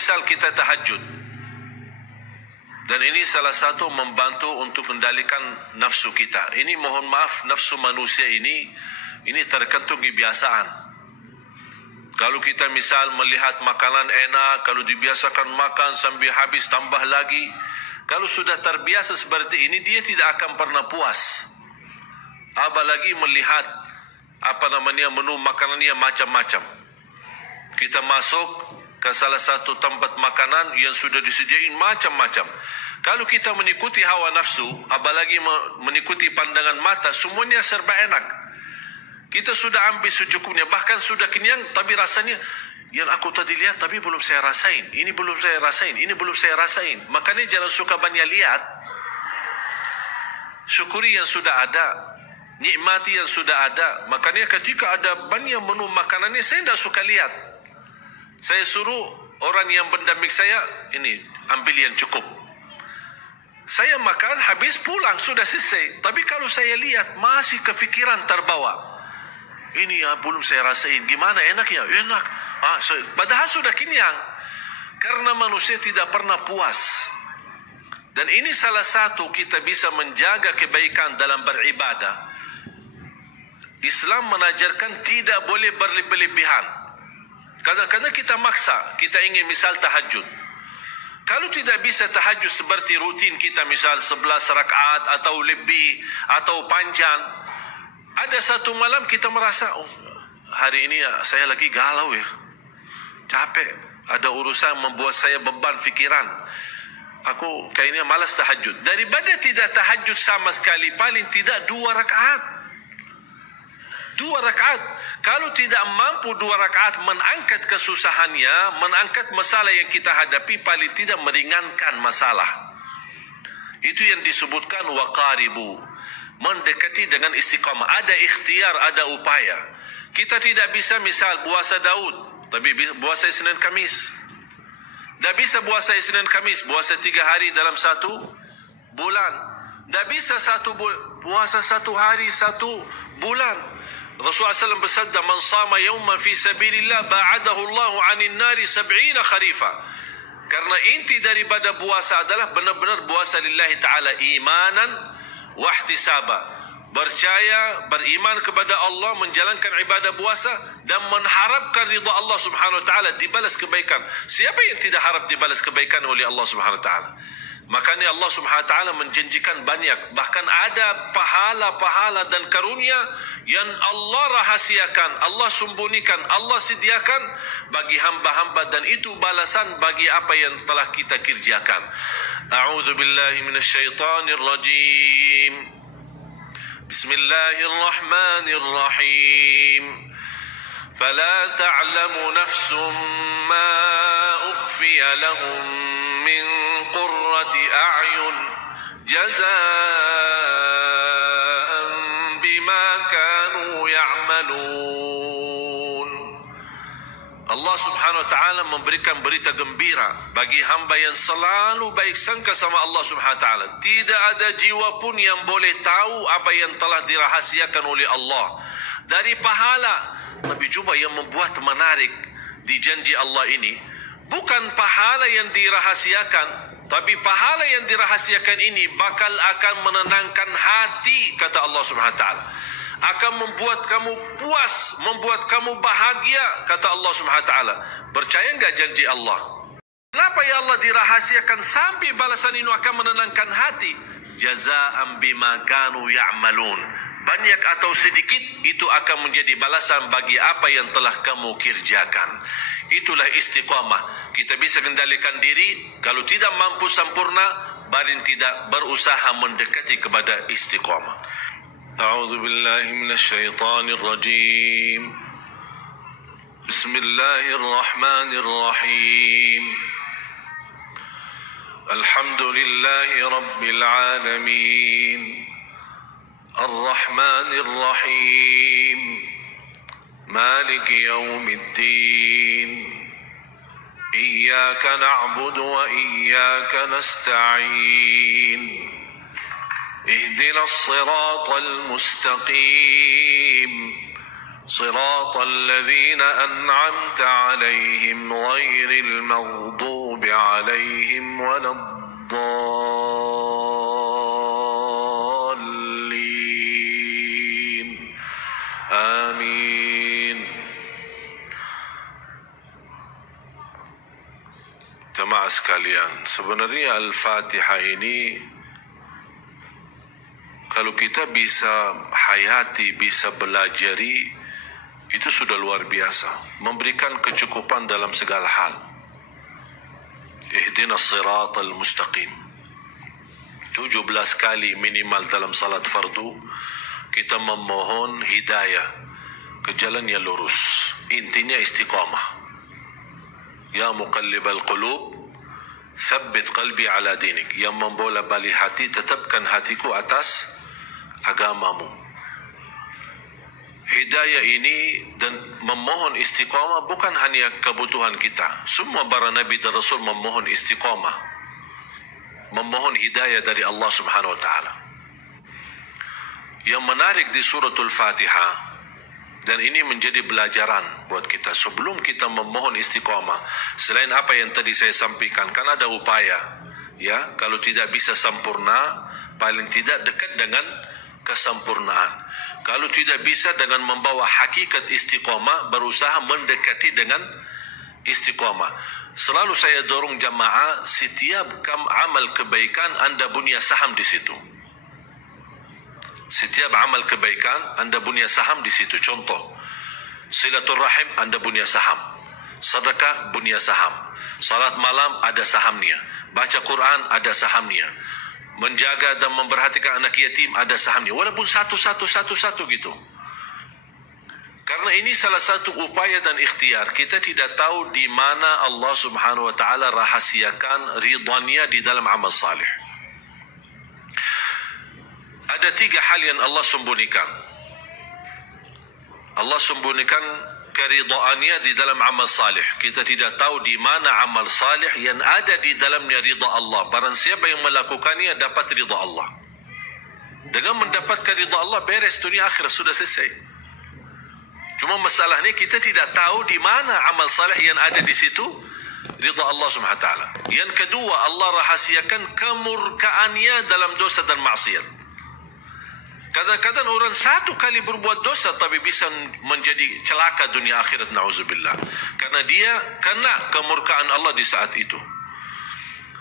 misal kita tahajud, dan ini salah satu membantu untuk kendalikan nafsu kita. Ini mohon maaf, nafsu manusia ini tergantung kebiasaan. Kalau kita misal melihat makanan enak, kalau dibiasakan makan sambil habis tambah lagi, kalau sudah terbiasa seperti ini, dia tidak akan pernah puas. Apalagi melihat menu makanannya macam-macam. Kita masuk ke salah satu tempat makanan yang sudah disediain macam-macam. Kalau kita mengikuti hawa nafsu, apalagi mengikuti pandangan mata, semuanya serba enak. Kita sudah ambil secukupnya, bahkan sudah kenyang, tapi rasanya yang aku tadi lihat tapi belum saya rasain. Ini belum saya rasain, ini belum saya rasain. Makanya jangan suka banyak lihat. Syukuri yang sudah ada, nikmati yang sudah ada. Makanya ketika ada banyak menu makanannya, saya tidak suka lihat. Saya suruh orang yang pendamping saya, ini ambil yang cukup. Saya makan, habis pulang, sudah selesai. Tapi kalau saya lihat, masih kepikiran terbawa. Ini ya belum saya rasain. Gimana enaknya? Enak. Padahal sudah kenyang. Karena manusia tidak pernah puas. Dan ini salah satu kita bisa menjaga kebaikan dalam beribadah. Islam mengajarkan tidak boleh berlebihan. Kadang-kadang kita maksa, kita ingin misal tahajud. Kalau tidak bisa tahajud seperti rutin kita, misal 11 rakaat atau lebih, atau panjang, ada satu malam kita merasa, hari ini saya lagi galau ya, capek, ada urusan membuat saya beban fikiran, aku kayaknya malas tahajud. Daripada tidak tahajud sama sekali, paling tidak 2 rakaat. 2 rakaat. Kalau tidak mampu 2 rakaat mengangkat kesusahannya, mengangkat masalah yang kita hadapi, paling tidak meringankan masalah. Itu yang disebutkan waqaribu, mendekati dengan istiqamah. Ada ikhtiar, ada upaya. Kita tidak bisa misal puasa Daud, tapi puasa Isnin Kamis. Tidak bisa puasa Isnin Kamis, puasa 3 hari dalam 1 bulan. Tidak bisa puasa 1 hari 1 bulan. Rasulullah SAW bersabda, "Man sama yawman fi sabilillah ba'adahu Allahu 'anil nari 70 kharifa." Karena inti daripada puasa adalah benar-benar puasa lillahi ta'ala, imanan wa ihtisaba. Percaya, beriman kepada Allah, menjalankan ibadah puasa dan mengharapkan ridha Allah Subhanahu wa taala, dibalas kebaikan. Siapa yang tidak harap dibalas kebaikan oleh Allah Subhanahu wa taala? Makanya Allah Subhanahu wa taala menjanjikan banyak, bahkan ada pahala-pahala dan karunia yang Allah rahasiakan, Allah sembunyikan, Allah sediakan bagi hamba-hamba, dan itu balasan bagi apa yang telah kita kerjakan. A'udzu billahi minasyaitonir rajim. Bismillahirrahmanirrahim. Fala ta'lamu nafsum ma ukhfiya lahum min qurrati a'yun jazaa'an bima kanu ya'malun. Allah Subhanahu wa taala memberikan berita gembira bagi hamba yang selalu baik sangka sama Allah Subhanahu wa taala. Tidak ada jiwa pun yang boleh tahu apa yang telah dirahasiakan oleh Allah dari pahala. Tapi coba yang membuat menarik di janji Allah ini, bukan pahala yang dirahasiakan, tapi pahala yang dirahasiakan ini bakal akan menenangkan hati, kata Allah Subhanahu wa taala. Akan membuat kamu puas, membuat kamu bahagia, kata Allah Subhanahu wa taala. Percaya enggak janji Allah? Kenapa ya Allah dirahasiakan sampai balasan ini akan menenangkan hati? Jazaa'an bima kanu ya'malun. Banyak atau sedikit, itu akan menjadi balasan bagi apa yang telah kamu kerjakan. Itulah istiqamah. Kita bisa kendalikan diri. Kalau tidak mampu sempurna, paling tidak berusaha mendekati kepada istiqamah. A'udzu billahi minasyaitonir rajim. Bismillahirrahmanirrahim. Alhamdulillahi rabbil alamin. الرحمن الرحيم مالك يوم الدين إياك نعبد وإياك نستعين اهدنا الصراط المستقيم صراط الذين أنعمت عليهم غير المغضوب عليهم ولا الضالين آمين. Jemaah sekalian, sebenarnya Al-Fatihah ini kalau kita bisa hayati, bisa belajari, itu sudah luar biasa, memberikan kecukupan dalam segala hal. Ihdinas siratal mustaqim 17 kali minimal dalam salat fardu kita memohon hidayah ke jalan yang lurus. Intinya istiqamah. Ya muqallibal qulub thabbit qalbi ala dinik. Yang membola balik hati, tetapkan hatiku atas agamamu. Hidayah ini dan memohon istiqamah bukan hanya kebutuhan kita. Semua para nabi dan rasul memohon istiqamah, memohon hidayah dari Allah Subhanahu wa taala. Yang menarik di suratul Fatihah, dan ini menjadi pelajaran buat kita sebelum kita memohon istiqamah, selain apa yang tadi saya sampaikan, kan ada upaya, ya, kalau tidak bisa sempurna, paling tidak dekat dengan kesempurnaan. Kalau tidak bisa dengan membawa hakikat istiqamah, berusaha mendekati dengan istiqamah. Selalu saya dorong jamaah, setiap amal kebaikan Anda punya saham di situ. Setiap amal kebaikan Anda punya saham di situ. Contoh, silaturrahim Anda punya saham, sedekah punya saham, salat malam ada sahamnya, baca Quran ada sahamnya, menjaga dan memperhatikan anak yatim ada sahamnya, walaupun satu gitu. Karena ini salah satu upaya dan ikhtiar. Kita tidak tahu di mana Allah Subhanahu wa taala rahasiakan ridhanya di dalam amal salih. Ada 3 hal yang Allah sembunyikan. Allah sembunyikan keridhaannya di dalam amal salih. Kita tidak tahu di mana amal salih yang ada di dalamnya ridha Allah. Barang siapa yang melakukannya dapat ridha Allah. Dengan mendapatkan ridha Allah, beres dunia akhirat, sudah selesai. Cuma masalahnya kita tidak tahu di mana amal salih yang ada di situ ridha Allah Subhanahu wa taala. Yang kedua, Allah rahasiakan kemurkaannya dalam dosa dan maksiat. Kadang-kadang orang 1 kali berbuat dosa tapi bisa menjadi celaka dunia akhirat, na'udzubillah. Karena dia kena kemurkaan Allah di saat itu.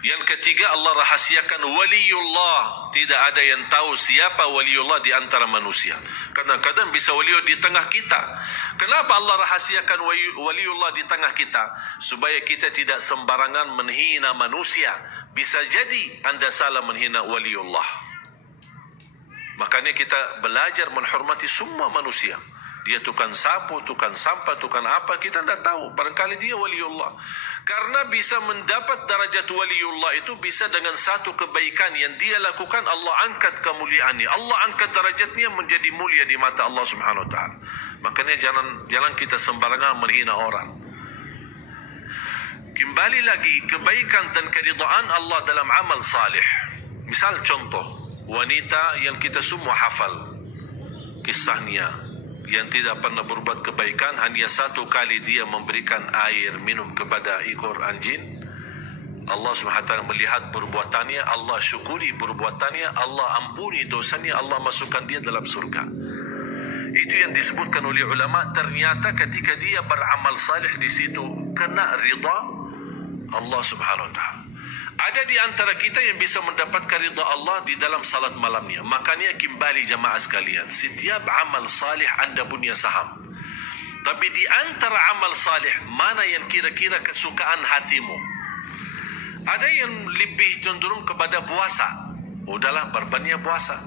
Yang ketiga, Allah rahasiakan waliullah. Tidak ada yang tahu siapa waliullah di antara manusia. Kadang-kadang bisa waliullah di tengah kita. Kenapa Allah rahasiakan waliullah di tengah kita? Supaya kita tidak sembarangan menghina manusia. Bisa jadi Anda salah menghina waliullah. Makanya kita belajar menghormati semua manusia. Dia tukang sapu, tukang sampah, tukang apa, kita tidak tahu. Barangkali dia waliullah. Karena bisa mendapat darajat waliullah itu bisa dengan satu kebaikan yang dia lakukan, Allah angkat kemuliaannya. Allah angkat darajatnya menjadi mulia di mata Allah Subhanahu wa taala. Makanya jangan kita sembarangan menghina orang. Kembali lagi, kebaikan dan keridhaan Allah dalam amal salih. Misal contoh, wanita yang kita semua hafal kisahnya, yang tidak pernah berbuat kebaikan, hanya 1 kali dia memberikan air minum kepada ekor anjing. Allah SWT melihat perbuatannya, Allah syukuri perbuatannya, Allah ampuni dosanya, Allah masukkan dia dalam surga. Itu yang disebutkan oleh ulama. Ternyata ketika dia beramal salih di situ kena ridha Allah Subhanahu wa taala. Ada di antara kita yang bisa mendapatkan ridha Allah di dalam salat malamnya. Makanya kembali jamaah sekalian, setiap amal salih Anda punya saham. Tapi di antara amal salih, mana yang kira-kira kesukaan hatimu? Ada yang lebih cenderung kepada puasa. Udahlah, berbanyak puasa.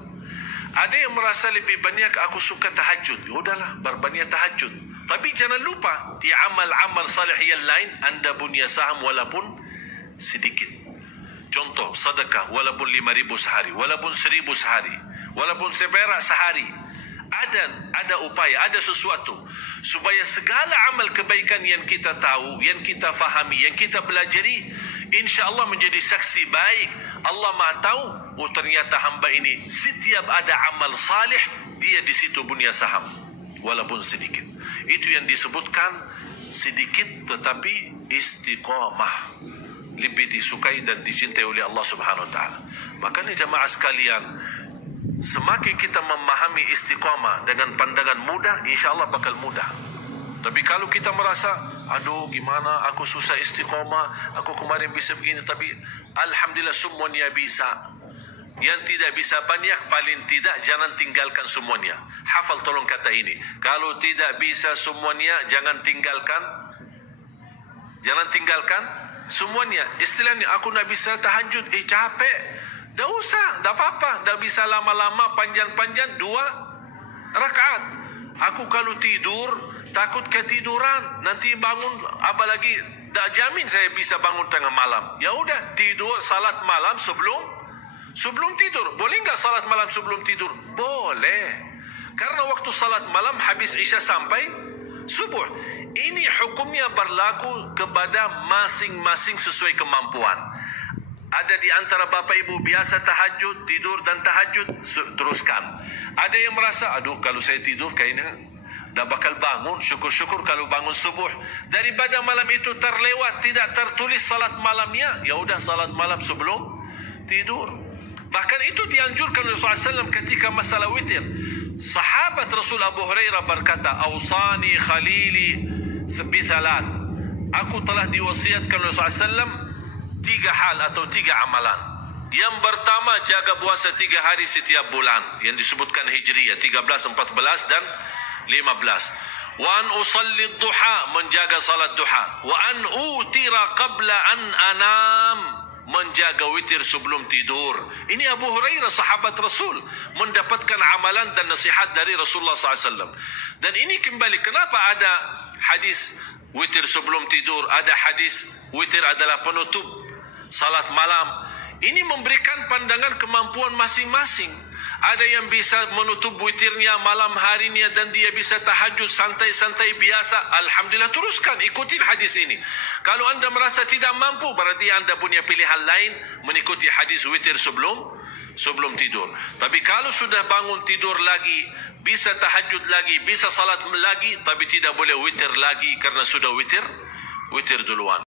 Ada yang merasa lebih banyak, aku suka tahajud. Udahlah, berbanyak tahajud. Tapi jangan lupa, di amal-amal salih yang lain, Anda punya saham walaupun sedikit. Contoh, sedekah walaupun 5.000 sehari, walaupun 1.000 sehari, walaupun seperak sehari. Ada upaya, ada sesuatu supaya segala amal kebaikan yang kita tahu, yang kita fahami, yang kita pelajari, insya-Allah menjadi saksi baik. Allah Maha tahu, ternyata hamba ini setiap ada amal salih, dia di situ punya saham. walaupun sedikit. Itu yang disebutkan sedikit tetapi istiqamah, lebih disukai dan dicintai oleh Allah Subhanahu wa taala. Makanya jamaah sekalian, semakin kita memahami istiqamah dengan pandangan mudah, insya-Allah bakal mudah. Tapi kalau kita merasa, aduh gimana aku susah istiqamah, aku kemarin bisa begini, tapi alhamdulillah semuanya bisa. Yang tidak bisa banyak, paling tidak jangan tinggalkan semuanya. Hafal tolong kata ini. Kalau tidak bisa semuanya, jangan tinggalkan semuanya. Istilahnya, aku nak bisa tahajud, capek. Dah usah, dah apa-apa. Dah bisa lama-lama, panjang-panjang, 2 rakaat. Aku kalau tidur, takut ketiduran. Nanti bangun, apalagi, dah jamin saya bisa bangun tengah malam. Ya udah, tidur, salat malam sebelum tidur. Boleh enggak salat malam sebelum tidur? Boleh. Karena waktu salat malam habis Isya sampai subuh. Ini hukumnya berlaku kepada masing-masing sesuai kemampuan. Ada di antara Bapak Ibu biasa tahajud, tidur dan tahajud, teruskan. Ada yang merasa, aduh kalau saya tidur kayaknya dah bakal bangun, syukur-syukur kalau bangun subuh. Daripada malam itu terlewat, tidak tertulis salat malamnya, ya udah salat malam sebelum tidur. Bahkan itu dianjurkan oleh Rasulullah SAW ketika masalah witir. Sahabat Rasul Abu Hurairah berkata, "Awsani khalili bithalat." Aku telah diwasiatkan oleh Rasulullah SAW 3 hal atau 3 amalan. Yang pertama, jaga puasa 3 hari setiap bulan, yang disebutkan Hijriyah 13, 14 dan 15. Wa an usalli duha, menjaga salat duha. Wa an utira qabla an anam, menjaga witir sebelum tidur. Ini Abu Hurairah, sahabat Rasul, mendapatkan amalan dan nasihat dari Rasulullah SAW. Dan ini kembali, kenapa ada hadis witir sebelum tidur, ada hadis witir adalah penutup salat malam. Ini memberikan pandangan kemampuan masing-masing. Ada yang bisa menutup witirnya malam harinya dan dia bisa tahajud santai-santai biasa. Alhamdulillah, teruskan, ikuti hadis ini. Kalau anda merasa tidak mampu, berarti anda punya pilihan lain, mengikuti hadis witir sebelum tidur. Tapi kalau sudah bangun tidur lagi, bisa tahajud lagi, bisa salat lagi, tapi tidak boleh witir lagi karena sudah witir duluan.